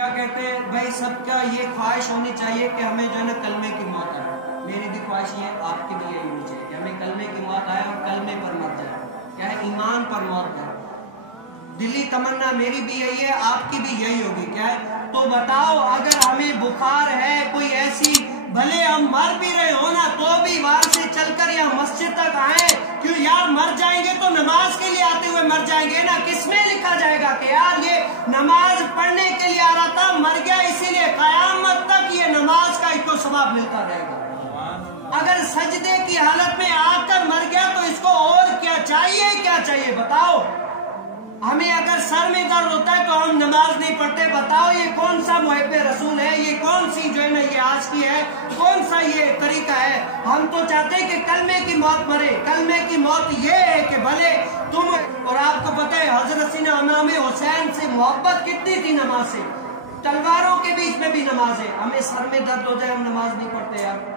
क्या कहते हैं भाई, सबका ये ख्वाहिश होनी चाहिए कि हमें जो है ना कलमे की मौत आए। मेरी भी ख्वाहिश है, आपकी भी यही होनी चाहिए कि हमें कलमे की मौत आए और कलमे पर मर जाए, क्या है, ईमान पर मौत है। दिली तमन्ना मेरी भी यही है, आपकी भी यही होगी, क्या है। तो बताओ, अगर हमें बुखार है कोई ऐसी, भले हम मर भी रहे हो ना, तो भी वहां से चलकर यहाँ मस्जिद तक आए, क्यों यार, मर जाएंगे तो नमाज के लिए आते हुए मर जाएंगे ना। किसमें लिखा जाएगा कि यार ये नमाज पढ़ने के लिए आ रहा था, मर गया, इसीलिए कयामत तक ये नमाज का इसको सवाब मिलता रहेगा। अगर सजदे की हालत में आकर मर गया तो इसको और क्या चाहिए, क्या चाहिए बताओ। हमें अगर सर में दर्द होता है तो हम नमाज नहीं पढ़ते। बताओ ये कौन सा मुहिब्बे रसूल है, ये कौन सी जो है ना ये आज की है, कौन सा ये तरीका है। हम तो चाहते हैं कि कलमे की मौत मरे। कलमे की मौत ये है कि भले तुम, और आपको पता है हजरत सीना इमाम हुसैन से मोहब्बत कितनी थी नमाज से, तलवारों के बीच में भी नमाज है। हमें सर में दर्द हो जाए हम नमाज नहीं पढ़ते यार।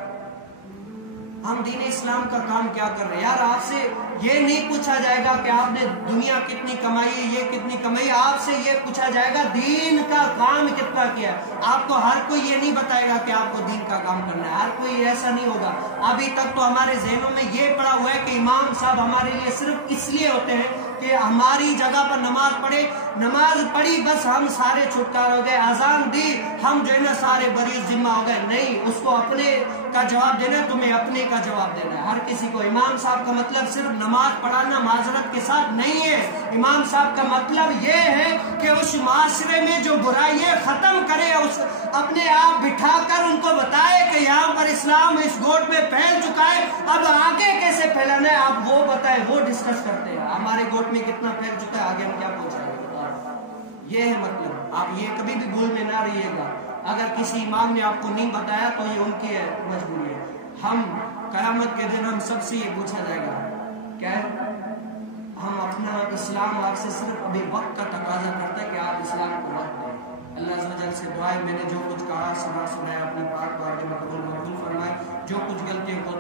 हम दीन इस्लाम का काम क्या कर रहे हैं यार। आपसे ये नहीं पूछा जाएगा कि आपने दुनिया कितनी कमाई है, ये कितनी कमाई, आपसे ये पूछा जाएगा दीन का काम कितना किया। आपको हर कोई ये नहीं बताएगा कि आपको दीन का काम करना है, हर कोई ऐसा नहीं होगा। अभी तक तो हमारे जहनों में ये पड़ा हुआ है कि इमाम साहब हमारे लिए सिर्फ इसलिए होते हैं कि हमारी जगह पर नमाज पढ़े, नमाज पढ़ी बस हम सारे छुटकार हो गए, अजान दी हम जो है ना सारे बरीज जिम्मा हो गए। नहीं, उसको अपने का जवाब देना, तुम्हें अपने का जवाब देना है हर किसी को। इमाम साहब का मतलब सिर्फ नमाज पढ़ाना माजरत के साथ नहीं है। इमाम साहब का मतलब ये है कि उस माशरे में जो बुराई है खत्म करे, उस अपने आप बिठाकर उनको बताए कि यहाँ पर इस्लाम इस गोट में फैल चुका है, अब आगे कैसे फैलाना है आप वो बताए, वो डिस्कस करते हैं। हमारे गोट में कितना फैल चुका है, आगे हम क्या पहुंचाएंगे बताओ। ये है मतलब, आप ये कभी भी भूल में ना रहिएगा। अगर किसी इमाम ने आपको नहीं बताया तो ये उनकी है मजबूरी है। हम कयामत के दिन हम सबसे ये पूछा जाएगा, क्या है, हम अपना इस्लाम आपसे सिर्फ अभी वक्त का तकाजा करता है कि आप इस्लाम को वक्त दें। अल्लाह अज़्ज़ वजल से दुआ है, मैंने जो कुछ कहा सुनाया अपनी पाक बात में कबूल फरमाए, जो कुछ गलतियों को